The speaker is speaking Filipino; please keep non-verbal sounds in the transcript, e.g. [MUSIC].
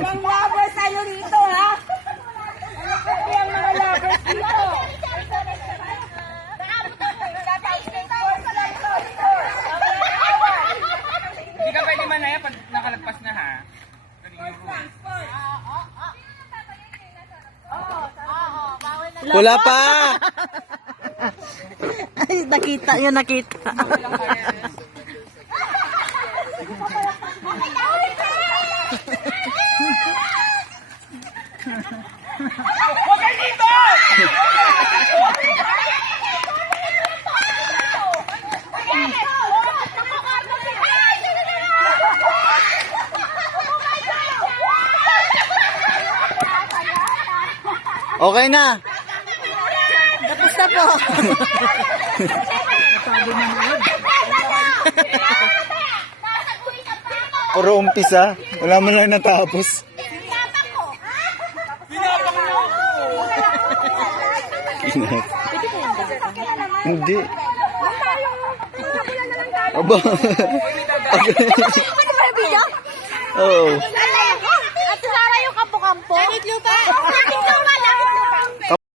Walang lover sa'yo rito, ha? Kasi ang mga lovers dito. Hindi ka pwede manaya pag nakalagpas na, ha? Wala pa! [LAUGHS] Ay, nakita, yun nakita. Okay na! Tapos na po. Puro umpisa. Wala mo lang natapos. Kinat. Hindi. Aba. Ano ba yung video? Oo. At Sara yung kampo-kampo. Bakit lupa?